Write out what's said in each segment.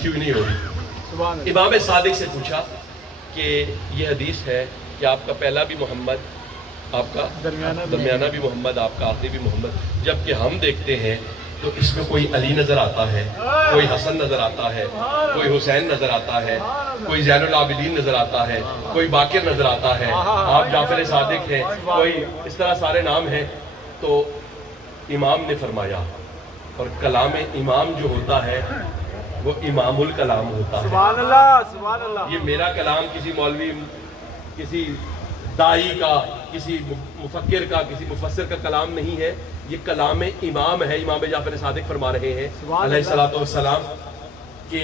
کیوں نہیں ہو رہی؟ امام صادق سے پوچھا کہ یہ حدیث ہے کہ آپ کا پہلا بھی محمد، آپ کا درمیانہ بھی محمد، آپ کا آخری بھی محمد، جبکہ ہم دیکھتے ہیں تو اس میں کوئی علی نظر آتا ہے، کوئی حسن نظر آتا ہے، کوئی حسین نظر آتا ہے، کوئی زین العابدین نظر آتا ہے، کوئی باقر نظر آتا ہے، آپ جعفر صادق ہیں، کوئی اس طرح سارے نام ہیں۔ تو امام نے فرمایا، اور کلام امام جو ہوتا ہے وہ امام الکلام ہوتا ہے۔ سبحان اللہ، سبحان اللہ۔ یہ میرا کلام کسی مولوی، کسی دائی کا، کسی مفکر کا، کسی مفسر کا کلام نہیں ہے، یہ کلام امام ہے۔ امام جعفر صادق فرما رہے ہیں علیہ السلام کہ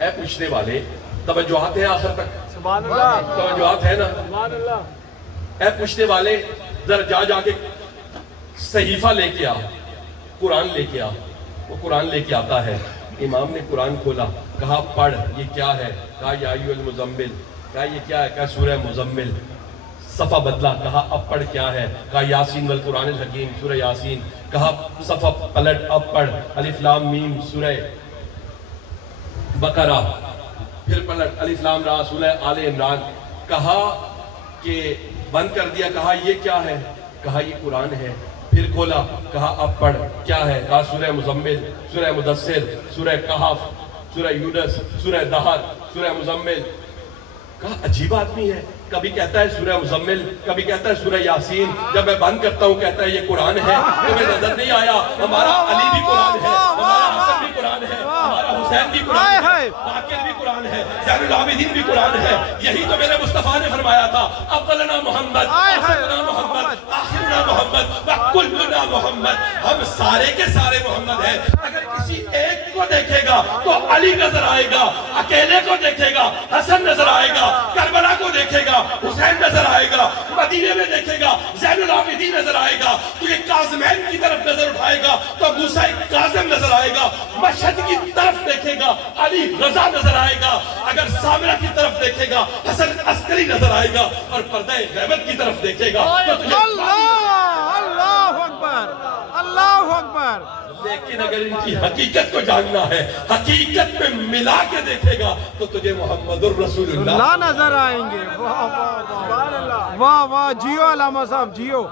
اے پوچھنے والے، توجہات ہیں آخر تک؟ سبحان اللہ، توجہات ہے نا؟ سبحان اللہ۔ اے پوچھنے والے، ذرا جا کے صحیفہ لے کے آ، قرآن لے کے آ۔ وہ قرآن لے کے آتا ہے، امام نے قرآن کھولا، کہا پڑھ، یہ کیا ہے؟ کہا یا ایھا المزمل۔ کہا یہ کیا ہے؟ کہا سورہ مزمل۔ صفحہ بدلا، کہا اب پڑھ کیا ہے؟ کہا یاسین والقرآن الحکیم، سورہ یاسین۔ کہا صفحہ پلٹ، اب پڑھ الف لام میم، سورہ بقرہ۔ پھر پلٹ الف لام را، سورہ آل عمران۔ کہا کہ بند کر دیا، کہا یہ کیا ہے؟ کہا یہ قرآن ہے۔ پھر کھولا، کہا اب پڑھ کیا ہے؟ کہا سورہ مزمل، سورہ مدثر، سورہ کہف، سورہ یونس، سورہ دہر، سورہ مزمل۔ کہا عجیب آدمی ہے، کبھی کہتا ہے سورہ مزمل، کبھی کہتا ہے سورہ یاسین، جب میں بند کرتا ہوں کہتا ہے یہ قرآن ہے۔ تمہیں نظر نہیں آیا ہمارا علی بھی قرآن ہے، ہمارا حسن بھی قرآن ہے، ہمارا حسین بھی قرآن ہے، باقر بھی قرآن ہے، زین العابدین بھی قرآن ہے۔ یہی تو میرے مصطفیٰ نے فرمایا تھا، اولنا محمد، آخرنا محمد، آخرنا محمد، وکلنا محمد۔ ہم سارے کے سارے محمد ہیں۔ اگر کسی ایک کو دیکھے گا تو علی نظر آئے گا، اکیلے کو دیکھے گا حسن نظر آئے گا، کربلا کو دیکھے گا حسین نظر آئے گا، مدینے میں دیکھے گا زین العابدین نظر آئے گا، تو یہ کاظمین کی طرف نظر اٹھائے گا تو موسیٰ کاظم نظر آئے گا، مشہد کی طرف دیکھے گا علی رضا نظر آئے گا، اگر سامرہ کی طرف دیکھے گا حسن عسکری نظر آئے گا، اور پردہ غیبت کی طرف دیکھے گا تو تجھے اللہ اکبر، اللہ اکبر۔ لیکن اگر ان کی حقیقت کو جاننا ہے، حقیقت میں ملا کے دیکھے گا تو تجھے محمد الرسول اللہ نظر آئیں گے۔ واہ واہ واہ، واہ واہ، جیو علامہ صاحب، جیو۔